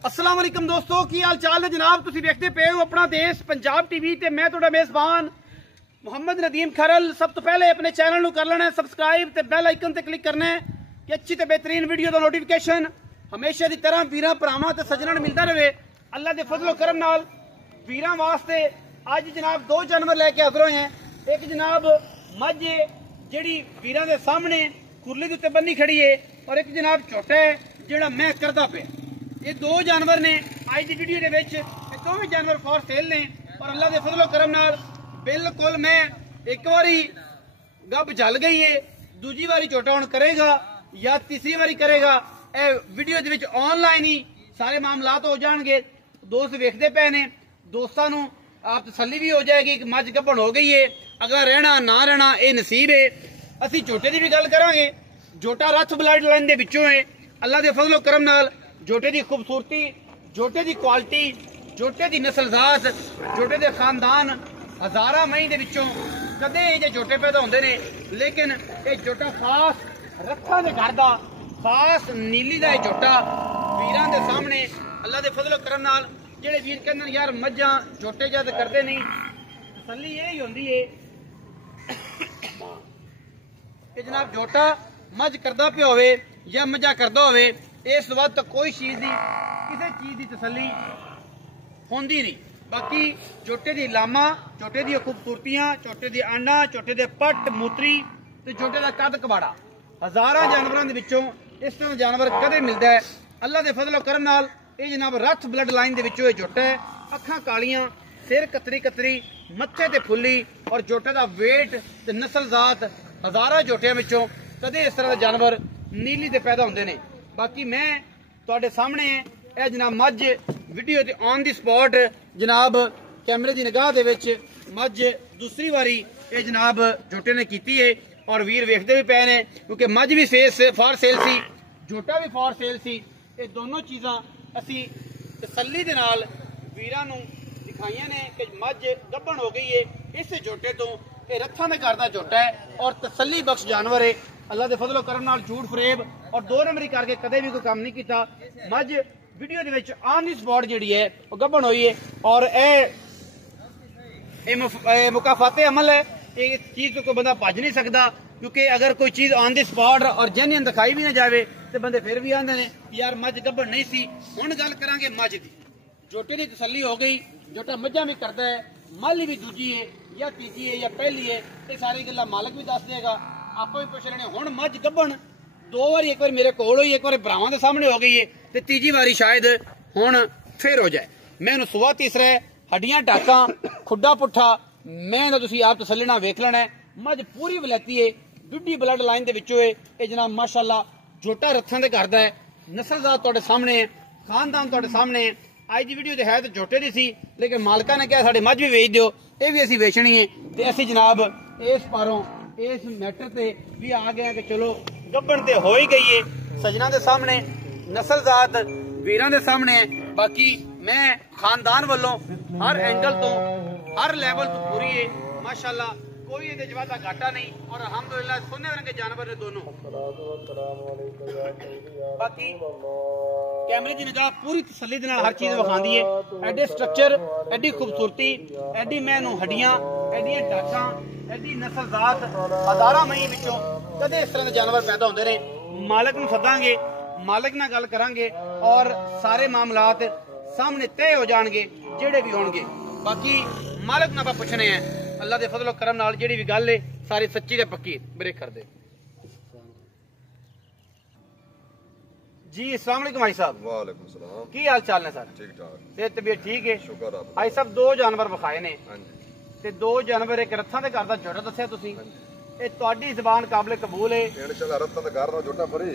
अस्सलाम वालेकुम दोस्तों, की हाल चाल है जनाब। तुसीं देखते पे हो अपना देश पंजाब टीवी ते मैं तुहाडा मेज़बान मुहम्मद नदीम खरल। सब तो पहले अपने चैनल नूं कर लेना है सब्सक्राइब ते बेल आइकन ते क्लिक करना है कि अच्छी ते बेहतरीन वीडियो दा नोटिफिकेशन हमेशा की तरह वीरां भरावां ते सज्जणां नूं मिलदा रहे। अल्लाह दे फजलो करम नाल वीरां वास्ते अज जनाब दो जानवर लैके हाज़र होए हैं। एक जनाब मझ जिहड़ी वीरां दे सामने कुरली दे उत्ते बन्नी खड़ी है और एक जनाब झोटा है जिहड़ा मैं करदा पे। ये दो जानवर ने आज की वीडियो के दोवें जानवर फॉर सेल ने और अल्लाह के फजलो करम नाल बिल्कुल मैं एक बारी गब जल गई है, दूजी बारी झोटा हुण करेगा या तीसरी बारी करेगा। ए वीडियो दे विच ऑनलाइन ही सारे मामलात हो जाएंगे। दोस्त वेखते पे ने, दोस्तों नूं आप तसल्ली भी हो जाएगी कि मझ गब्बण हो गई है। अगर रहना ना रहना ये नसीब है। असीं झोटे की भी गल करांगे। झोटा रथ ब्लड लाइन दे विचों है। अल्लाह के फजलो करम नाल झोटे की खूबसूरती, झोटे की क्वालिटी, झोटे की नस्लजात, झोटे के खानदान हजारा मई के विचों कदे ये झोटे पैदा होंदे ने, लेकिन ये झोटा खास रथां दे घर दा खास नीली दा झोटा वीरां दे सामने अल्लाह के फजलो करम नाल जेड़े वीर कहंदे यार मझां झोटे जद करदे नहीं, तसल्ली यही होंदी है कि जनाब झोटा मझ करदा पिया होवे या मझा करदा होवे, इस वक्त तक कोई चीज की किसी चीज की तसल्ली होंदी नहीं। बाकी झोटे की लामा, झोटे दी खूबसूरतियां, झोटे दी आंडा, झोटे दे पट मूत्री ते झोटे का कद कबाड़ा हजारां जानवरों के विचों इस तरह जानवर कदे मिलता है। अल्लाह के फजलो करम नाल ये जनाब रथ ब्लड लाइन के विचों झोटा है। अखां कालियां, सिर कतरी कतरी, मत्थे ते फुल्ली और झोटे का वेट ते नस्लजात हजारां झोटियां विचों कदे इस तरह के जानवर नीली दे पैदा होंदे ने। बाकी मैं तुहाडे सामने यह जनाब मझ वीडियो ते ऑन दी स्पॉट जनाब कैमरे की निगाह दे विच मझ दूसरी बारी ये जनाब झोटे ने कीती है और वीर वेखते भी पे ने, क्योंकि मझ भी फॉर सेल सी, झोटा भी फॉर सेल सी। ये दोनों चीज़ां असी तसल्ली दे नाल वीरां नूं दिखाईयां ने कि मझ गब्बण हो गई है इस झोटे तो। ये रथां दे घर दा झोटा है और तसल्ली बख्श जानवर है। अल्लाह के फजलो करम नाल झूठ फरेब और दो नंबरी करके कदे भी कोई काम नहीं किया। मझ वीडियो दे विच ऑन दी स्पॉट जिहड़ी है वो गब्बण हुई है और मुकाफाते अमल है। ये चीज तो कोई बंदा भज नहीं सकता, क्योंकि अगर कोई चीज ऑन दी स्पॉट और जेन्युइन दिखाई भी ना जाए तो बंदे फिर भी आंदे ने यार मझ गब्बण नहीं सी। हुण गल करांगे मझ दी। झोटे की तसल्ली हो गई, झोटा मझां भी करता है, माली भी दूजी है या तीजी है या पहली है, ये सारी गल्लां मालक भी दस देगा, आप भी पुछ लेने। हुण मझ गब्बण दो बार, एक बार मेरे कोल हुई, एक बार भरावां दे सामने हो गई है ते तीजी बारी शायद हुण फिर हो जाए। मैं इहनूं सुआ तीसरा है, हड्डियां टाकां, खुड्डा पुट्ठा, मैं तुसीं आप तसल्ली नाल वेख लेना है। मझ पूरी वलैती है, दुड्डी ब्लड लाइन दे विचों है। ये जनाब माशाअल्लाह झोटा रथां दे घर दा है, नस्लजात तुहाडे सामने है, खानदान तुहाडे सामने है। अज की वीडियो तो है तो झोटे की सी, लेकिन मालका ने कहा साडे मझ भी वेच दिओ, ये भी असीं वेचनी है। ते असीं जनाब इस पारों इस मैटर ते भी आ गए कि चलो गब्बण ते हो ही गई है, सजना के सामने नस्लजात वीरां दे सामने है। बाकी मैं खानदान वालों हर एंगल तो हर लेवल तो पूरी है माशाअल्लाह, कोई ये जवाब घाटा नहीं और अल्हम्दुलिल्लाह सोने रंगे जानवर ने दोनों। बाकी कैमरे की निगाह पूरी तसल्ली दे नाल हर चीज विखांदी है। एडे स्ट्रक्चर, एडी खूबसूरती, एडी मैनू हड्डियां, एडियां टाकां, एडी नस्लजात हजारां मई विचों कदे इस तरह के जानवर पैदा होंदे ने। मालक नूं सदांगे, मालक नाल गल करांगे और सारे मामलात सामने तय हो जाणगे जेड़े भी होणगे। बाकी मालक नाल पुछने हैं अल्लाह के फजलो करम नाल जेड़ी भी गल है सारी सच्ची ते पक्की। ब्रेक कर दे जी। अस्सलाम वालेकुम भाई साहब। वालेकुम सलाम। की हाल चाल ने सर? ठीक ठाक, सेहत तबीयत ठीक है? शुक्र है भाई साहब दो जानवर विखाए ने हां जी। ते दो जानवर एक रथां दे घर दा झोटा दस्सिया तुसीं, ये तुहाडी ज़बान काबिल कबूल है। इन चल रत्ता दा घर ना झोटा फरी,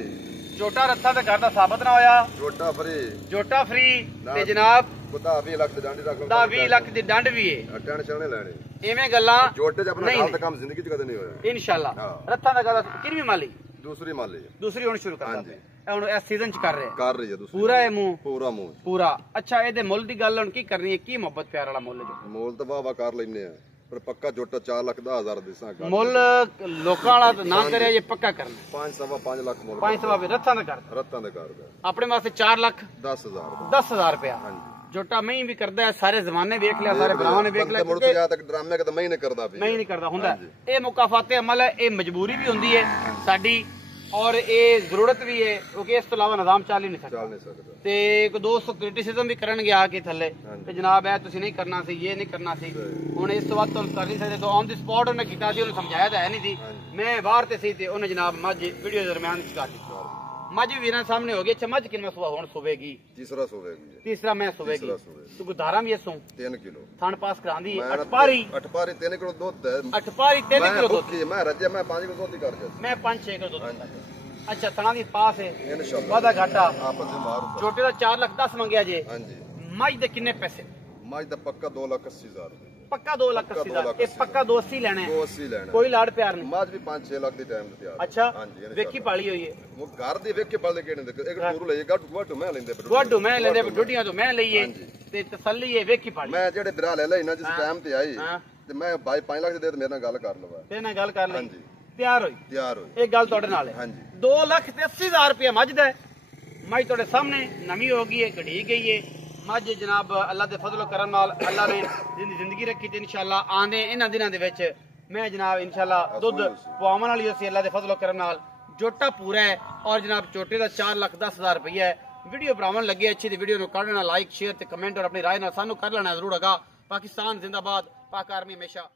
झोटा रथां दे घर दा साबित ना होया, झोटा फरी, झोटा फ्री ते जनाब खुदा 20 लाख दी डांडी रख लो, 20 लाख दी डंड भी है। टेंशन नहीं लेनी, इवें गल्लां झोटे च अपना नहीं, गलत काम जिंदगी च कदे नहीं होया इंशाअल्लाह। हाँ। रथां दा घर किरवी माली दूसरी माली दूसरी हुण शुरू कर हाँ दे, जी। हुण इस सीजन च कर रहे हैं। कर रही है दूसरी पूरा है मुंह पूरा मुंह पूरा। अच्छा, ਇਹਦੇ ਮੁੱਲ ਦੀ ਗੱਲ ਹੁਣ ਕੀ ਕਰਨੀ ਹੈ? ਕੀ ਮੁਹੱਬਤ ਪਿਆਰ ਵਾਲਾ ਮੁੱਲ ਜੋ मोल तो वाह वाह कर लेने ਪਰ ਪੱਕਾ ਜੋਟਾ 4,10,000 ਦੇਸਾਂਗਾ। ਮੁੱਲ ਲੋਕਾਂ ਵਾਲਾ ਨਾ ਕਰਿਆ ਜੇ ਪੱਕਾ ਕਰਨਾ 5.5 ਲੱਖ ਮੁੱਲ 5 ਰੱਥਾਂ ਦਾ ਕਰ ਰਤਾਂ ਦੇ ਕਰਦਾ ਆਪਣੇ ਵਾਸਤੇ 4 ਲੱਖ 10,000 10,000 ਰੁਪਇਆ ਹਾਂਜੀ ਜੋਟਾ ਮੈਂ ਵੀ ਕਰਦਾ ਹੈ, ਸਾਰੇ ਜ਼ਮਾਨੇ ਵੇਖ ਲਿਆ, ਸਾਰੇ ਭਰਾਵਾਂ ਨੇ ਵੇਖ ਲਿਆ ਮੁੜ ਤੋਂ ਜਾ ਤੱਕ ਡਰਾਮੇ ਕਦ ਮੈਂ ਹੀ ਨਹੀਂ ਕਰਦਾ ਵੀ ਮੈਂ ਹੀ ਨਹੀਂ ਕਰਦਾ ਹੁੰਦਾ। ਇਹ ਮੁਕਾਫਾਤੇ ਅਮਲ ਹੈ, ਇਹ ਮਜਬੂਰੀ ਵੀ ਹੁੰਦੀ ਹੈ ਸਾਡੀ ਔਰ ਇਹ ਜ਼ਰੂਰਤ ਵੀ ਹੈ ਕਿਉਂਕਿ ਇਸ ਤੋਂ ਇਲਾਵਾ ਨਿਜ਼ਾਮ ਚੱਲ ਹੀ ਨਹੀਂ ਸਕਦਾ। ਚੱਲ ਨਹੀਂ ਸਕਦਾ ਤੇ ਇੱਕ ਦੋਸਤ ਕ੍ਰਿਟਿਸਿਜ਼ਮ ਵੀ ਕਰਨਗੇ ਆ ਕੇ ਥੱਲੇ ਤੇ ਜਨਾਬ ਇਹ ਤੁਸੀਂ ਨਹੀਂ ਕਰਨਾ ਸੀ, ਇਹ ਨਹੀਂ ਕਰਨਾ ਸੀ, ਹੁਣ ਇਸ ਤੋਂ ਬਾਅਦ ਤੋਂ ਕਰ ਨਹੀਂ ਸਕਦੇ। ਤਾਂ ਔਨ ਦੀ ਸਪੌਟ ਉਹਨੇ ਕੀਤਾ ਸੀ, ਉਹਨੂੰ ਸਮਝਾਇਆ ਤਾਂ ਹੈ ਨਹੀਂ ਸੀ, ਮੈਂ ਬਾਹਰ ਤੇ ਸੀ ਤੇ ਉਹਨੇ ਜਨਾਬ ਮੱਝ ਵੀਡੀਓ ਦੇ ਦਰਮਿਆਨ ਚੁਕਾ ਦਿੱਤੀ। ਮੱਝ ਵੀਰਾਂ ਸਾਹਮਣੇ ਹੋ ਗਈ। ਅੱਛਾ ਮੱਝ ਕਿੰਨਾ ਸੁਆ ਹੁਣ ਸੁਵੇਗੀ? ਤੀਸਰਾ ਸੋਵੇਗੀ ਤੀਸਰਾ ਮੈਂ ਸੁਵੇਗੀ। ਤੂੰ ਗੁਦਾਰਾ ਵੀ ਇਸੋਂ 3 ਕਿਲੋ ਥਣ ਪਾਸ ਕਰਾਂਦੀ ਹੈ। ਅਠਪਾਰੀ 3 ਕਿਲੋ ਦੁੱਧ ਹੈ। ਅਠਪਾਰੀ 3 ਕਿਲੋ ਦੁੱਧ ਮੈਂ ਰੱਜਿਆ ਮੈਂ 5 ਕਿਲੋ ਦੁੱਧ ਹੀ ਕਰ ਗਿਆ ਮੈਂ 5-6 ਕਿਲੋ ਦੁੱਧ ਦਿੰਦਾ। ਅੱਛਾ ਥਣਾ ਦੀ ਪਾਸ ਹੈ ਇਨਸ਼ਾਅੱਲਾ ਵਾਦਾ ਘਾਟਾ ਆਪਸ ਵਿੱਚ ਮਾਰੂ ਛੋਟੇ ਦਾ 4,10,000 ਮੰਗਿਆ ਜੇ। ਹਾਂਜੀ ਮੱਝ ਦੇ ਕਿੰਨੇ ਪੈਸੇ? ਮੱਝ ਦਾ ਪੱਕਾ 2,80,000 ਪੱਕਾ 2,80,000 ਇਹ ਪੱਕਾ 280 ਲੈਣਾ ਹੈ 280 ਲੈਣਾ ਕੋਈ ਲਾੜ ਪਿਆਰ ਨਹੀਂ। ਮੱਝ ਵੀ 5-6 ਲੱਖ ਦੀ ਟਾਈਮ ਤੇ ਤਿਆਰ ਅੱਛਾ ਹਾਂਜੀ ਵੇਖੀ ਪਾਲੀ ਹੋਈ ਹੈ ਉਹ ਘਰ ਦੇ ਵੇਖ ਕੇ ਪਾਲਦੇ ਕਿਹਨੇ ਦੇ ਇੱਕ ਟੂਰ ਲਈਏ ਗੱਡ ਵਾਟੂ ਮੈਂ ਲੈਂਦੇ ਵਾਢੂ ਮੈਂ ਲੈਂਦੇ ਡੁੱਡੀਆਂ ਤੋਂ ਮੈਂ ਲਈਏ ਤੇ ਤਸੱਲੀ ਹੈ ਵੇਖੀ ਪਾਲੀ। ਮੈਂ ਜਿਹੜੇ ਬਿਰਾ ਲੈ ਲਈ ਨਾ ਜਿਸ ਟਾਈਮ ਤੇ ਆਈ ਹਾਂ ਤੇ ਮੈਂ ਬਾਈ 5 ਲੱਖ ਦੇ ਤੇ ਮੇਰੇ ਨਾਲ ਗੱਲ ਕਰ ਲਵਾ ਤੇ ਨਾਲ ਗੱਲ ਕਰ ਲਈ ਹਾਂਜੀ ਤਿਆਰ ਹੋਈ। ਤਿਆਰ ਹੋਈ ਇਹ ਗੱਲ ਤੁਹਾਡੇ ਨਾਲ ਹੈ। ਹਾਂਜੀ 2,80,000 ਰੁਪਏ ਮੱਝ ਦਾ ਹੈ। ਮੱਝ ਤੁਹਾਡੇ ਸਾਹਮਣੇ ਨਵੀਂ ਹੋ ਗਈ ਹੈ, ਘੜੀ ਗਈ ਹੈ ਮੱਝ ਜਨਾਬ। ਅੱਲਾ ਦੇ ਫਜ਼ਲ ਕਰਮ ਨਾਲ ਅੱਲਾ ਨੇ ਜ਼ਿੰਦਗੀ ਰੱਖੀ ਤੇ ਇਨਸ਼ਾਅੱਲਾ ਆਂਦੇ ਇਹਨਾਂ ਦਿਨਾਂ ਦੇ ਵਿੱਚ ਮੈਂ ਜਨਾਬ ਇਨਸ਼ਾਅੱਲਾ ਦੁੱਧ ਪਵਾਉਣ ਵਾਲੀ ਅਸੀਂ ਅੱਲਾ ਦੇ ਫਜ਼ਲ ਕਰਮ ਨਾਲ। ਜੋਟਾ ਪੂਰਾ ਹੈ ਔਰ ਜਨਾਬ ਛੋਟੇ ਦਾ 4,10,000 ਰੁਪਇਆ ਹੈ। ਵੀਡੀਓ ਬਣਾਉਣ ਲੱਗੇ ਅੱਛੀ ਦੀ ਵੀਡੀਓ ਨੂੰ ਕਰਨਾ ਲਾਈਕ ਸ਼ੇਅਰ ਤੇ ਕਮੈਂਟ ਔਰ ਆਪਣੀ ਰਾਏ ਨਾਲ ਸਾਨੂੰ ਕਰ ਲੈਣਾ ਜ਼ਰੂਰ ਹੈਗਾ। ਪਾਕਿਸਤਾਨ ਜ਼ਿੰਦਾਬਾਦ, ਪਾਕ ਆਰਮੀ ਹਮੇਸ਼ਾ